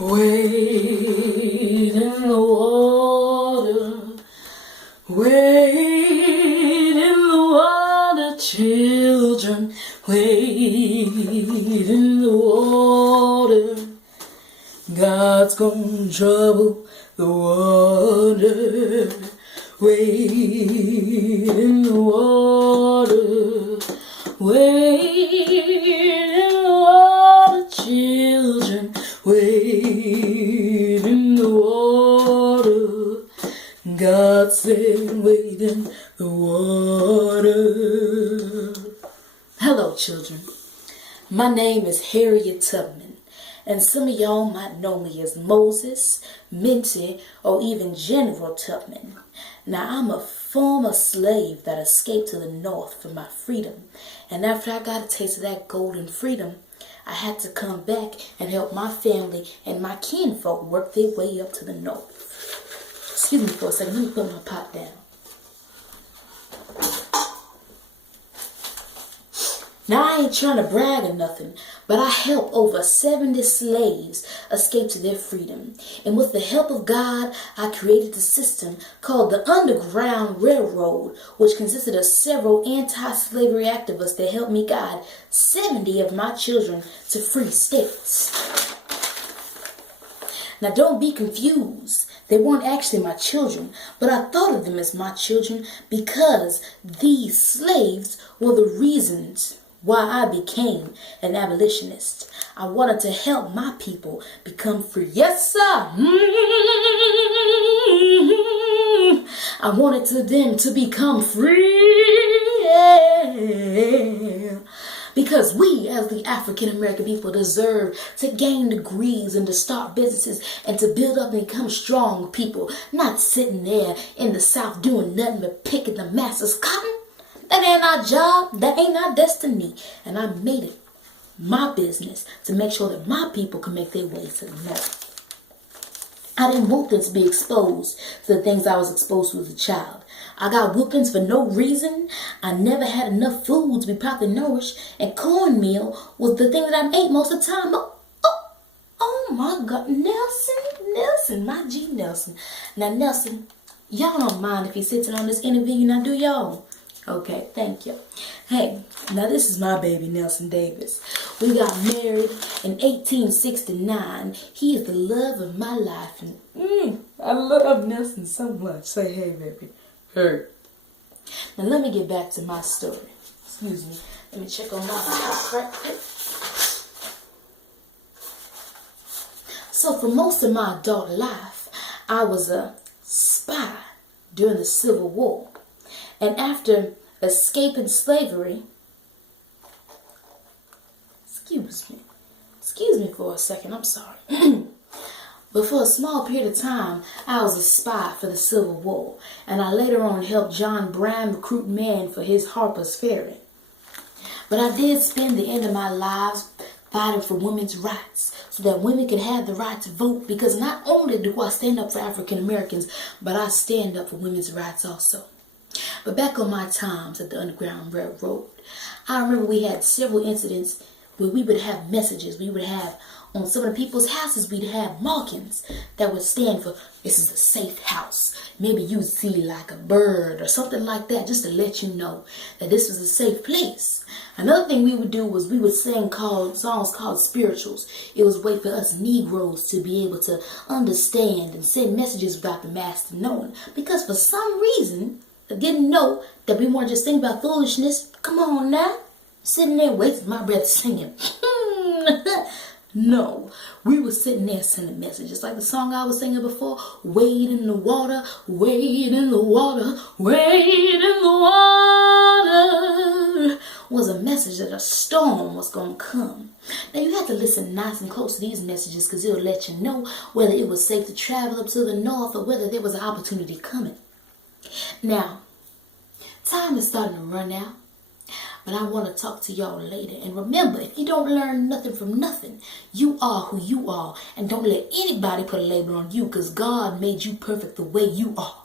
Wade in the water, wade in the water, children, wade in the water. God's gonna trouble the water. Wade in the water, wade in the water, children, wade in the water. God said, wade in the water. Hello, children. My name is Harriet Tubman, and some of y'all might know me as Moses, Minty, or even General Tubman. Now, I'm a former slave that escaped to the north for my freedom, and after I got a taste of that golden freedom, I had to come back and help my family and my kinfolk work their way up to the north. Excuse me for a second, let me put my pot down. Now, I ain't trying to brag or nothing, but I helped over 70 slaves escape to their freedom. And with the help of God, I created a system called the Underground Railroad, which consisted of several anti-slavery activists that helped me guide 70 of my children to free states. Now, don't be confused. They weren't actually my children, but I thought of them as my children because these slaves were the reasons why I became an abolitionist. I wanted to help my people become free. Yes, sir. I wanted them to become free. Yeah. Because we, as the African American people, deserve to gain degrees and to start businesses and to build up and become strong people, not sitting there in the South doing nothing but picking the masses' cotton. That ain't our job. That ain't our destiny. And I made it my business to make sure that my people can make their way to the north. I didn't want them to be exposed to the things I was exposed to as a child. I got whoopings for no reason. I never had enough food to be properly nourished. And cornmeal was the thing that I ate most of the time. Oh my God. Nelson, my G Nelson. Now, Nelson, y'all don't mind if he's sitting on this interview, now do y'all? Okay, thank you. Hey, now this is my baby, Nelson Davis. We got married in 1869. He is the love of my life. And I love Nelson so much. Say hey, baby. Hey. Now let me get back to my story. Excuse me. Let me check on my crack. So for most of my adult life, I was a spy during the Civil War. And after escaping slavery, excuse me for a second, I'm sorry. But for a small period of time, I was a spy for the Civil War. And I later on helped John Brown recruit men for his Harper's Ferry. But I did spend the end of my lives fighting for women's rights so that women could have the right to vote, because not only do I stand up for African Americans, but I stand up for women's rights also. But back on my times at the Underground Railroad, I remember we had several incidents where we would have messages. We would have, on some of the people's houses, we'd have markings that would stand for, this is a safe house. Maybe you'd see like a bird or something like that, just to let you know that this was a safe place. Another thing we would do was we would sing songs called spirituals. It was a way for us Negroes to be able to understand and send messages without the master knowing. Because for some reason, I didn't know that we weren't just thinking about foolishness. Come on now. Sitting there wasting my breath singing. No. We were sitting there sending messages. Like the song I was singing before. Wade in the water. Wade in the water. Wade in the water. Was a message that a storm was going to come. Now you have to listen nice and close to these messages, because it'll let you know whether it was safe to travel up to the north or whether there was an opportunity coming. Now, time is starting to run out, but I want to talk to y'all later. And remember, if you don't learn nothing from nothing, you are who you are. And don't let anybody put a label on you, because God made you perfect the way you are.